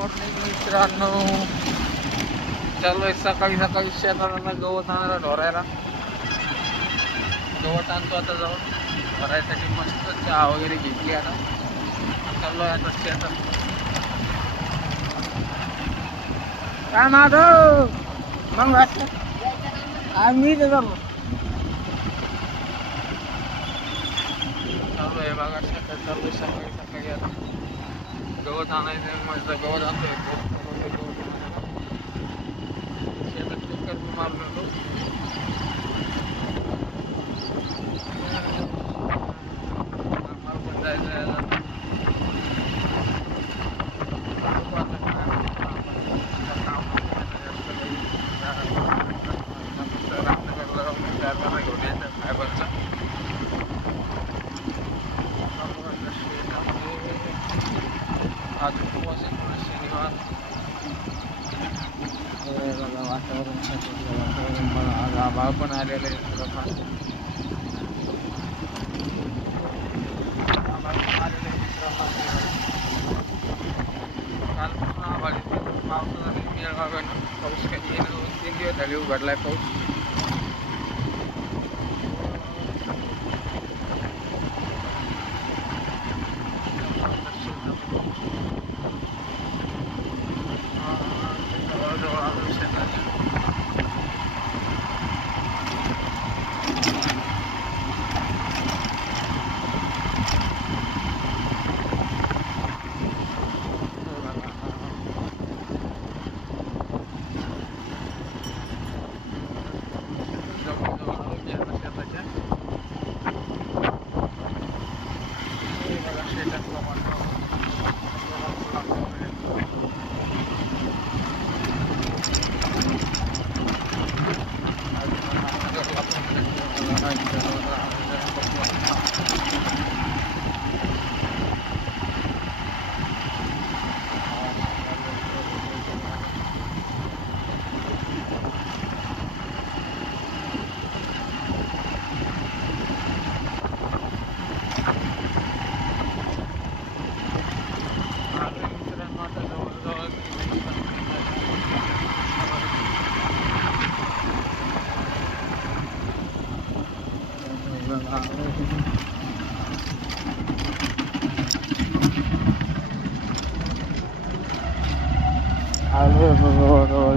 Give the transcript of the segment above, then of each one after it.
Morning मित्रांनो चाललोय सकाळी सकाळी शेताला गवत आणायला ढोरायला. गवत आणतो आता जाऊन. भरायसाठी मस्त चहा वगैरे घेतली आता. चाललोय आता शेतात. काय माधव? मग आम्ही चालू आहे बघा शेतात चालू सकाळी सकाळी आता. गवत आणायचं मस्त गवत आणतोय गवत आणायला. शेतात चक्कर बी मारून येतो आम्हाला पण जायचं आहे आता. बघू आता काय होतं. काम जास्त रामनगरला जाऊन चार बारा घेऊन यायचं फायबरचा आज उपवास आहे शनिवार बघा वातावरण वातावरण बघा आज आभाळ पण आलेलं आहे थोडंफार आभाळ पण आलेलं आहे. मित्रांनो. कालपासून आभाळ पावसाचा काही पाऊस काही दोन तीन दिवस झाले उघडलाय पाऊस जवळजवळ आलो शेतात. जवळजवळ आलो मी आता शेताच्या. हे बघा शेतातलं वातावरण. मित्रांनो आता जवळजवळ आलो जवळजवळ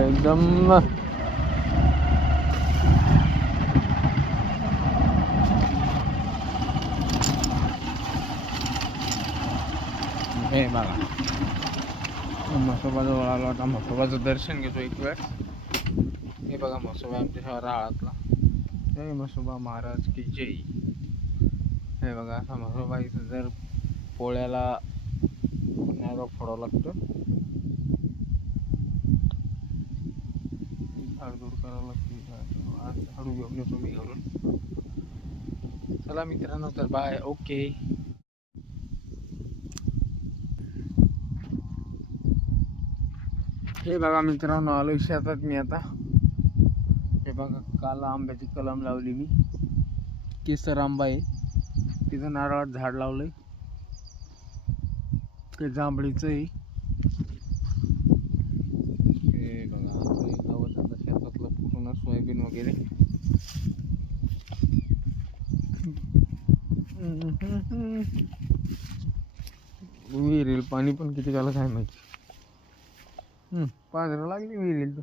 एकदम हे बघा म्हसोबाजवळ आलो आता म्हसोबाचं दर्शन घेतो एक वेळ हे बघा म्हसोबा आमच्या राळातला जय म्हसोबा महाराज की जय. हे बघा असा म्हसोबा इथं जर पोळ्याला नारळ फोडावं लागतं. झाड दूर करावं लागते. आज झाडू घेऊन येतो मी घरून. चला मित्रांनो तर बाय ओके हे बघा मित्रांनो आलो शेतात मी आता. बघा काल आंब्याची कलम लावली मी. केसर आंबा आहे. तिथं नारळात झाड लावलंय. ते जांभळीचं आहे. हे बघा आता शेतातलं पूर्ण सोयाबीन वगैरे. विहिरील पाणी पण किती झालं काय माहिती? हम्म, पाजरा लागली विहिरील. तर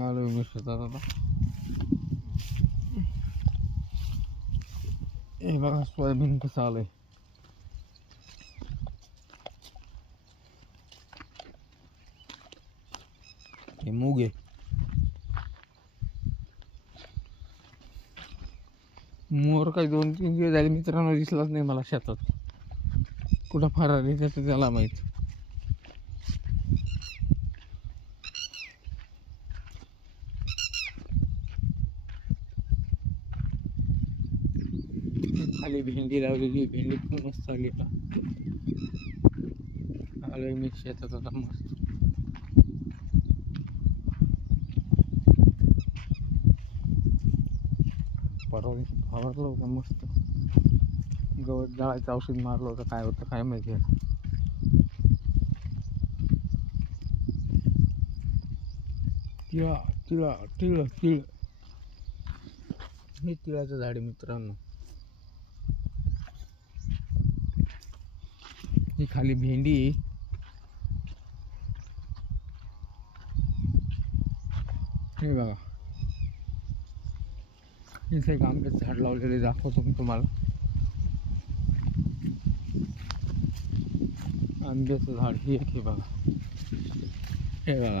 आलो मी शेतात आता हे बघा सोयाबीन कसं आलंय. हे मूग आहे. मोर काही दोन तीन दिवस झाले मित्रांनो दिसलाच नाही मला शेतात. कुठं फरारी त्याचं त्याला माहीत. खाली भेंडी लावलेली भेंडी पण मस्त आली आता. आलोय मी शेतात आता मस्त. परवा दिवशी फवारलं होतं मस्त. गवत जाळायचं औषध मारलं होतं. काय होतं काय माहिती तिळा तिळा तिळ तिळ. हे तिळाचं झाड आहे मित्रांनो. ही खाली भेंडी आहे. हे बघा. इथे एक आंब्याचं झाड लावलेले दाखवतो मी तुम्हाला. आंब्याचं झाड हे एक हे बघा. हे बघा.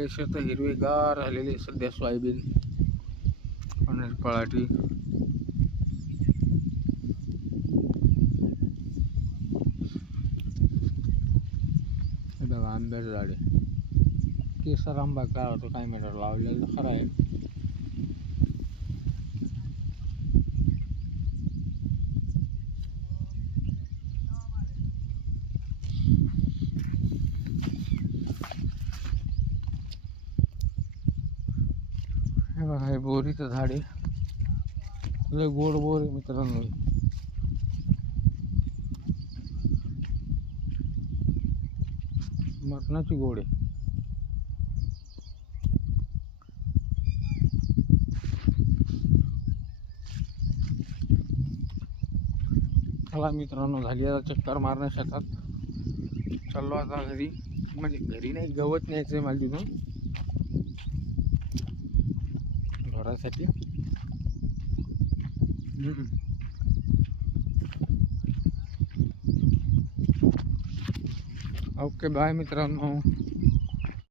सगळे शेत हिरवेगार झालेले सध्या सोयाबीन आणि पळाटी हे बघा आंब्याचं झाड. केसर आंबा काय होतो काय मीटर लावलेलं खरं आहे. हे बघा हे बोरीचं झाड आहे. लय गोड बोर आहे मित्रांनो. मटणाची गोड आहे. चला मित्रांनो झाली आता चक्कर मारण्या शेतात चाललो आता घरी. म्हणजे घरी नाही गवत न्यायचं आहे मला तिथून. ढोरासाठी ओके बाय मित्रांनो.